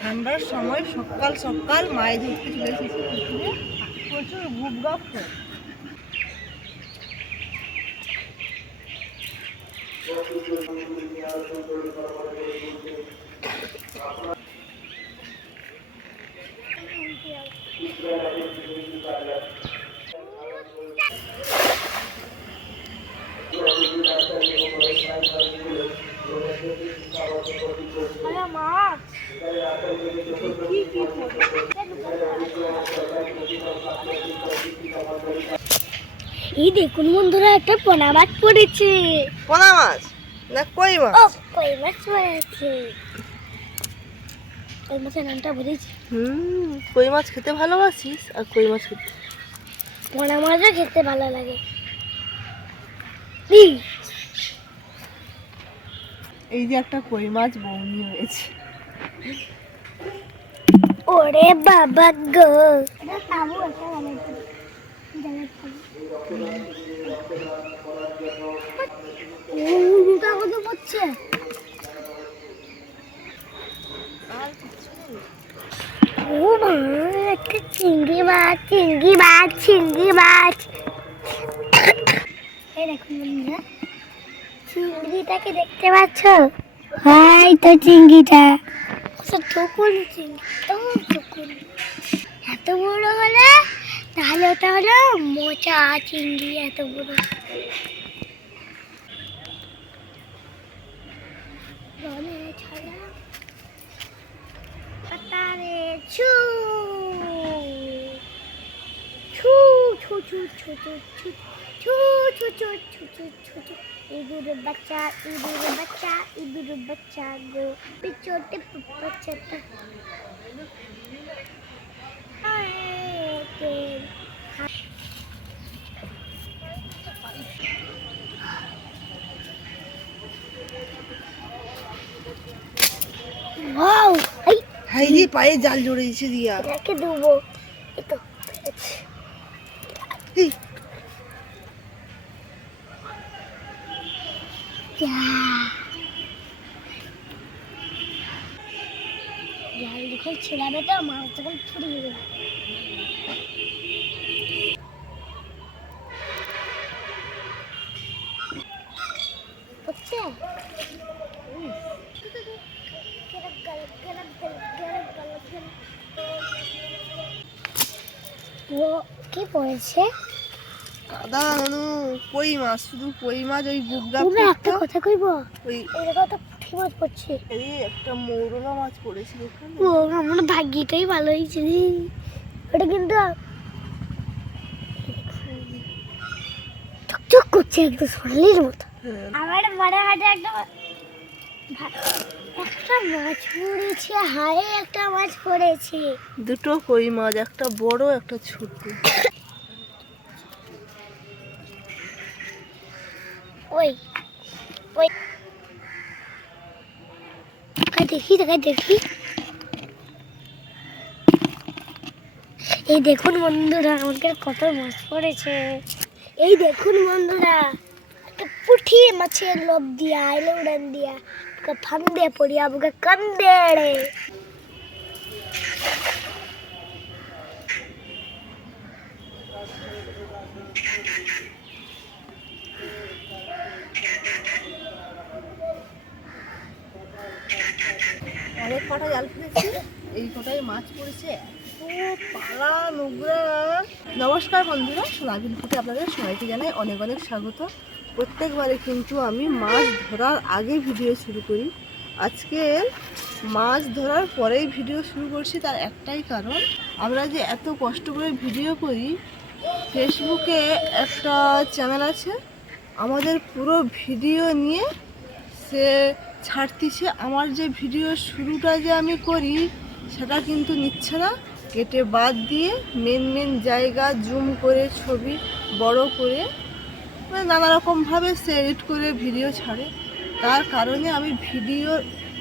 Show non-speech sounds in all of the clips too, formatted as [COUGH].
ঠান্ডার সময় সকাল সকাল মায়ের ধরতে চলে এসেছি প্রচুর গুবগাপ হয়। মাছ কি কি করে? এই দেখুন বন্ধুরা একটা পোনা মাছ পড়েছে। পোনা মাছ? না কই ও মাছ কই মাছ পড়েছে। কই মাছের নামটা বলেছি হুম কই মাছ খেতে ভালোবাসিস? আর কই মাছ খেতে? পোনা মাছও খেতে ভালো লাগে। এই যে একটা কই মাছ বৌনি হয়েছে। ওরে বাবা গো! পড়ছে ও মা, একটা চিংড়ি মাছ? চিংড়ি মাছ। চিংড়ি মাছ। এই দেখুন বন্ধুরা। চিংড়িটাকে দেখতে পাচ্ছ হাই তো চিংড়িটা। আচ্ছা টুকুন চিংড়ি। তো টুকুন এত বড় হলে ভালো তাহলে মোচা চিংড়ি এত বড় ইঁদুর বাচ্চা ইঁদুর বাচ্চা ইঁদুর বাচ্চা গো পিছোটে বাচ্চা Wow! এই হাই রে পায়ে জাল জড়ে দিয়েছে দিয়া এটাকে দেবো এই তো পেরেছি। এই, যা। জাল যখন ছিলাবে তো মাছ তখন ফুরিয়ে হচ্ছে ও কি পড়েছে? দাদা নানু কই মাছ? শুধু কই মাছ ওই তোমরা একটা কথা কইব? ওই পুঁটি মাছ পড়ছে। এই একটা মৌরলা মাছ পড়েছিল ওখানে ও আমার ভাগ্যটাই ভালো হয়েছে রে। ওটা কিন্তু চকচক করছে একদম সোনালির মতো। হ্যাঁ। আমার বড় হাটে একটা একটা মাছ পড়েছে হায়ে একটা মাছ পড়েছে। দুটো কই মাছ একটা বড় একটা ছোট। ওই ওই। দেখি তাকাই দেখি এই দেখুন বন্ধুরা, আমাদের কত মাছ পড়েছে। এই দেখুন বন্ধুরা পুঠি মাছের লোভ দিয়া এলো উড়ান দিয়া ফান্দে পড়িয়া বুকে কান্দে অনেক কটা জাল ফেলেছি এই কটাই মাছ পড়েছে? নোংরা নমস্কার বন্ধুরা সোনাবিল থেকে আপনাদের সবাইকে জানাই অনেক অনেক স্বাগত। প্রত্যেকবারে কিন্তু আমি মাছ ধরার আগে ভিডিও শুরু করি। আজকে মাছ ধরার পরেই ভিডিও শুরু করছি, তার একটাই কারণ, আমরা যে এত কষ্ট করে ভিডিও করি, ফেসবুকে একটা চ্যানেল আছে, আমাদের পুরো ভিডিও নিয়ে সে ছাড়তিছে। আমার যে ভিডিও শুরুটা যে আমি করি, সেটা কিন্তু নিচ্ছে না। কেটে বাদ দিয়ে মেন মেন জায়গা জুম করে, ছবি বড় করে মানে নানা রকমভাবে সে এডিট করে ভিডিও ছাড়ে। তার কারণে আমি ভিডিও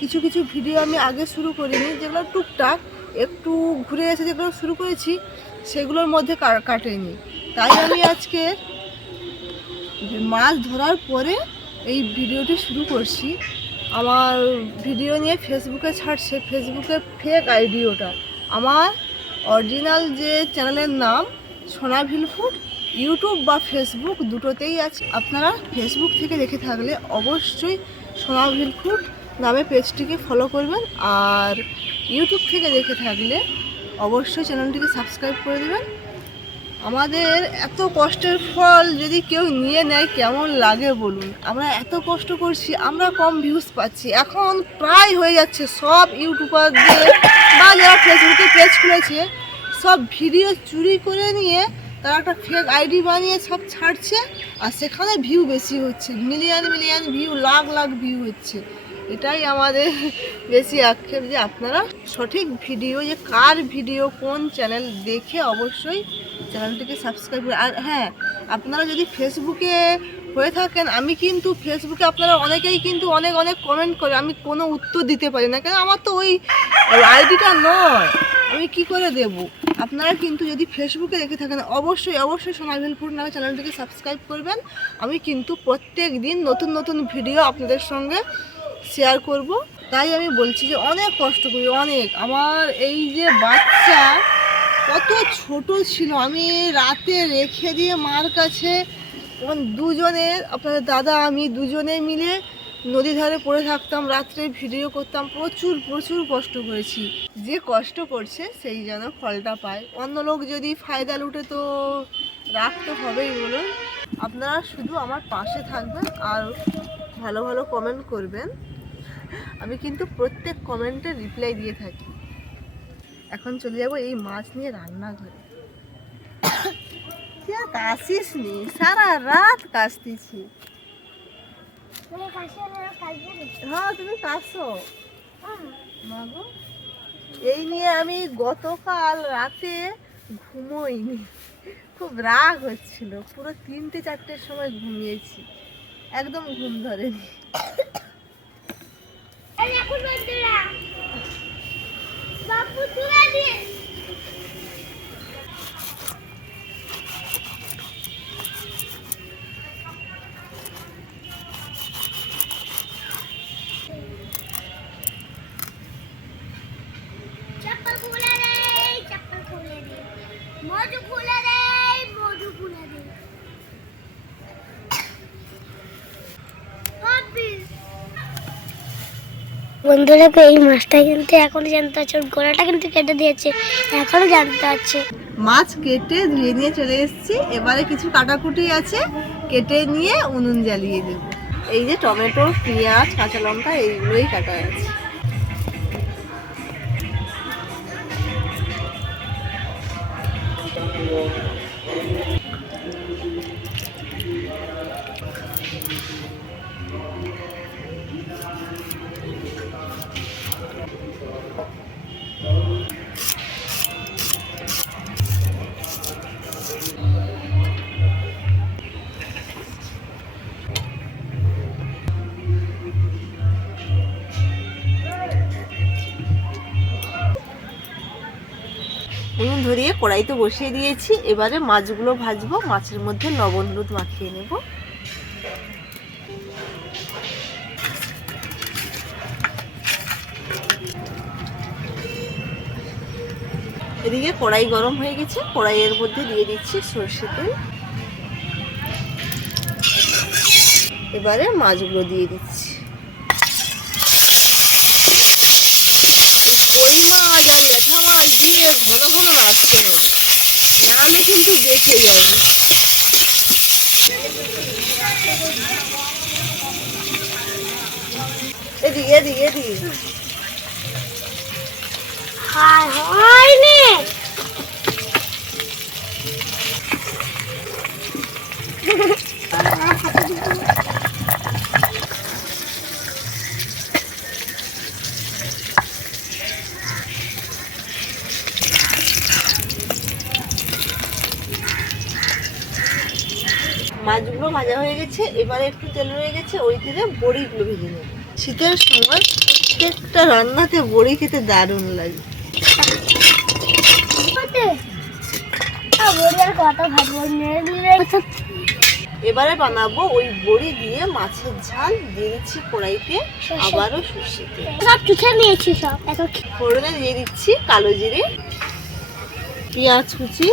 কিছু কিছু ভিডিও আমি আগে শুরু করিনি, যেগুলো টুকটাক একটু ঘুরে এসে যেগুলো শুরু করেছি, সেগুলোর মধ্যে কাটেনি। তাই আমি আজকে মাছ ধরার পরে এই ভিডিওটি শুরু করছি। আমার ভিডিও নিয়ে ফেসবুকে ছাড়ছে। ফেসবুকে ফেক আইডি ওটা। আমার অরিজিনাল যে চ্যানেলের নাম সোনাভিল ফুড, ইউটিউব বা ফেসবুক, দুটোতেই আছে। আপনারা ফেসবুক থেকে দেখে থাকলে অবশ্যই সোনাভিল ফুড নামে পেজটিকে ফলো করবেন। আর ইউটিউব থেকে দেখে থাকলে অবশ্যই চ্যানেলটিকে সাবস্ক্রাইব করে দেবেন। আমাদের এত কষ্টের ফল যদি কেউ নিয়ে নেয়, কেমন লাগে বলুন? আমরা এত কষ্ট করছি, আমরা কম ভিউজ পাচ্ছি। এখন প্রায় হয়ে যাচ্ছে সব ইউটিউবারদের বা যারা ফেসবুকে পেজ খুলেছে। সব ভিডিও চুরি করে নিয়ে তারা একটা ফেক আইডি বানিয়ে সব ছাড়ছে, আর সেখানে ভিউ বেশি হচ্ছে। Million million view lakh lakh view হচ্ছে। এটাই আমাদের [LAUGHS] বেশি আক্ষেপ যে আপনারা সঠিক ভিডিও যে কার ভিডিও কোন চ্যানেল দেখে অবশ্যই চ্যানেলটিকে সাবস্ক্রাইব করে আর হ্যাঁ আপনারা যদি ফেসবুকে হয়ে থাকেন, আমি কিন্তু ফেসবুকে আপনারা অনেকেই কিন্তু অনেক অনেক কমেন্ট করে, আমি কোনো উত্তর দিতে পারি না। কেন? আমার তো ওই আইডিটা নয়। আমি কি করে দেব? আপনারা কিন্তু যদি ফেসবুকে দেখে থাকেন, অবশ্যই অবশ্যই সোনাভেলপুর নামে চ্যানেলটিকে সাবস্ক্রাইব করবেন। আমি কিন্তু প্রত্যেক দিন নতুন নতুন ভিডিও আপনাদের সঙ্গে শেয়ার করব। তাই আমি বলছি যে, অনেক কষ্ট করি, অনেক। আমার এই যে বাচ্চা কত ছোট ছিল, আমি রাতে রেখে দিয়ে মার কাছে তখন দুজনে, আপনাদের দাদা, আমি দুজনে মিলে নদী ধারে পড়ে থাকতাম, রাত্রে ভিডিও করতাম, প্রচুর প্রচুর কষ্ট করেছি। যে কষ্ট করছে, সেই যেন ফলটা পায়। অন্য লোক যদি ফায়দা লুটে তো রাগ তো হবেই, বলুন। আপনারা শুধু আমার পাশে থাকবেন আর ভালো ভালো কমেন্ট করবেন। আমি কিন্তু প্রত্যেক কমেন্টে রিপ্লাই দিয়ে থাকি। এখন চলে যাব এই মাছ নিয়ে রান্নাঘরে। আর কাশিস নি সারা রাত কাশতেছি। হ্যাঁ তুমি কাশো? এই নিয়ে আমি গতকাল রাতে ঘুমোইনি। খুব রাগ হচ্ছিল। পুরো তিনটে চারটের সময় ঘুমিয়েছি। একদম ঘুম ধরেনি। বাপু তুলে বন্ধুরা এই মাছটা কিন্তু এখনও জানতে আছে গোড়াটা কিন্তু কেটে দিয়েছে, এখনও জানতে আছে মাছ কেটে ধুয়ে নিয়ে চলে এসেছি। এবারে কিছু কাটাকুটি আছে, কেটে নিয়ে উনুন জ্বালিয়ে দেব। এই যে টমেটো, পেঁয়াজ, কাঁচা লঙ্কা, এইগুলোই কাটা আছে ধরিয়ে কড়াইতে বসিয়ে দিয়েছি। এবারে মাছগুলো ভাজবো। মাছের মধ্যে লবণ, হলুদ মাখিয়ে নেব। এদিকে কড়াই গরম হয়ে গেছে। কড়াইয়ের মধ্যে দিয়ে দিচ্ছি সর্ষে তেল। এবারে মাছগুলো দিয়ে দিচ্ছি কই মাছ আর ল্যাঠা মাছ দিয়ে ঘন ঘন নাড়তে হবে নাহলে কিন্তু দেখে যাবে এদিকে এদিকে এদিকে। হায় হয়নি মাছগুলো [LAUGHS] ভাজা হয়ে গেছে এবারে একটু তেল রয়ে গেছে ওই তেলে বড়িগুলো ভেজে নেব। শীতের সময় প্রত্যেকটা রান্নাতে বড়ি খেতে দারুণ লাগে। দিলে এবারে বানাবো ওই বড়ি দিয়ে মাছের ঝাল দিয়ে দিচ্ছি কড়াইতে আবারও সর্ষে তেল সব পিঠে নিয়েছি সব। ফোড়নে দিয়ে দিচ্ছি কালো জিরে পেঁয়াজ কুচি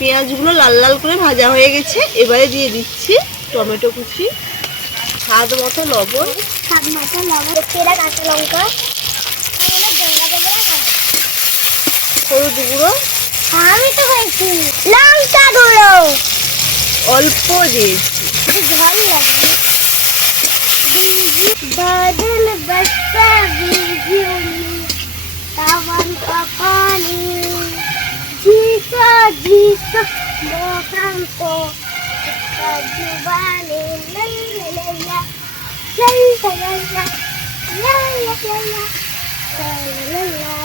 পেঁয়াজগুলো লাল লাল করে ভাজা হয়ে গেছে। এবারে দিয়ে দিচ্ছি টমেটো কুচি স্বাদ মতো লবণ। স্বাদ মতো লবণ কেরা কাঁচা লঙ্কা। হলুদ গুঁড়ো। আমি তো হয়েছি। লঙ্কা গুঁড়ো। অল্প দিয়েছি। ঝাল লাগবে বাদল বস্তা বিজুলি gita bukan ko Kajubani lele lele Lele lele Lele lele Lele lele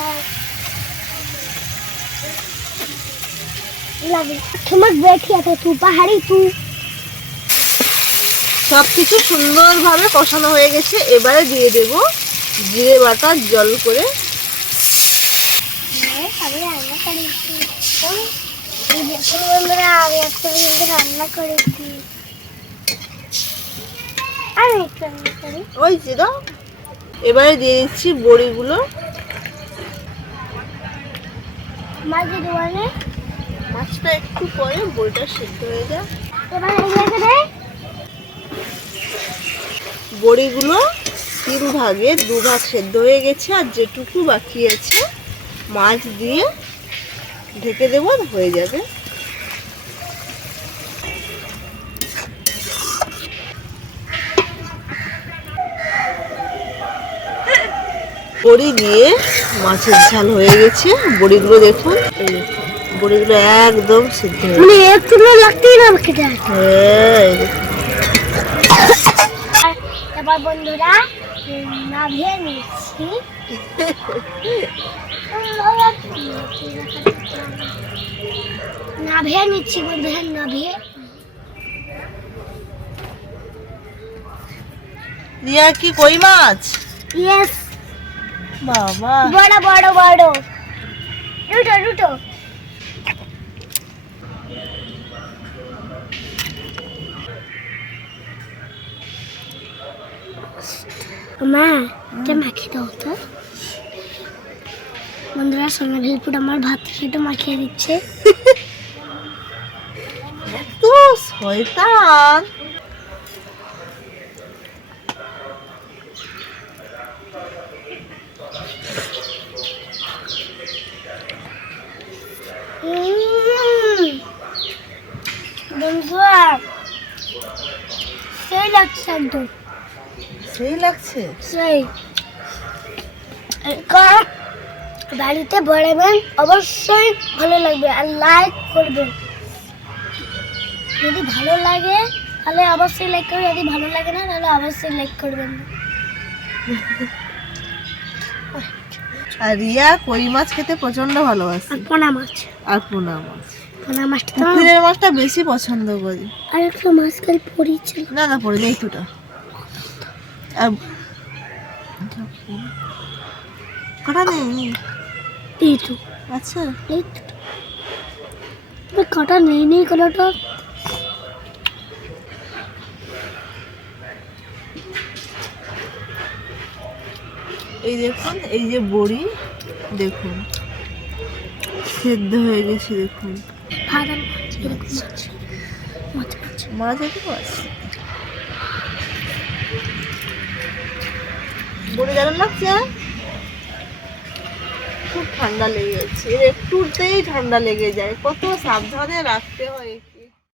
চমক বেঠিয়ে তু পাহাড়ি তু সব কিছু সুন্দরভাবে কষানো হয়ে গেছে এবারে দিয়ে দেব জিরে বাটা জল করে আমি একটা রান্না করেছি আমি ওই জিরা এবারে দিয়ে দিচ্ছি বড়িগুলো। মাছটা একটু পরে বড়িটা সিদ্ধ হয়ে বড়িগুলো তিন ভাগে দু ভাগ সেদ্ধ হয়ে গেছে আর যেটুকু বাকি আছে, মাছ দিয়ে ঢেকে দেবো হয়ে যাবে। বড়ি দিয়ে মাছের ঝাল হয়ে গেছে। বড়িগুলো দেখুন বড়িগুলো একদম সিদ্ধ হয়ে মানে একটু লাগতেই না আমাকে হ্যাঁ এবার বন্ধুরা নাভিয়ে নিচ্ছি। নাভিয়ে নিচ্ছি বন্ধুরা নাভিয়ে। রিয়া কি কই মাছ? ইয়েস বাবা। বড় বড় বড়। দুটো দুটো। মা এটা মাখিয়ে দাও তো। বন্ধুরা সোনা ভিলপুর আমার ভাত খেতে মাখিয়ে দিচ্ছে। এত শয়তান। বন্ধুরা সেই লাগছে একদম। সেই লাগছে? সেই। বাড়িতে বাড়াবেন অবশ্যই ভালো লাগবে আর লাইক করবেন যদি ভালো লাগে তাহলে অবশ্যই লাইক করবেন যদি ভালো লাগে না তাহলে অবশ্যই লাইক করবেন। আর রিয়া কই মাছ খেতে প্রচণ্ড ভালোবাসে? আর পোনা মাছ। আর পোনা মাছ। পোনা মাছটা পুকুরের মাছটা বেশি পছন্দ করি। আর একটা মাছ কাল পড়েছিল না না পড়ে নেই দুটা। কটা নেই? এই তো আচ্ছা। এই তো কাটা নেই নেই কাটাটা? এই দেখুন এই যে বড়ি দেখুন। সেদ্ধ হয়ে গেছে দেখুন। মাছ মাছ। মাছ বড়ি দারুণ লাগছে খুব ঠান্ডা লেগে গেছে একটুতেই ঠান্ডা লেগে যায়। কত সাবধানে রাখতে হয়।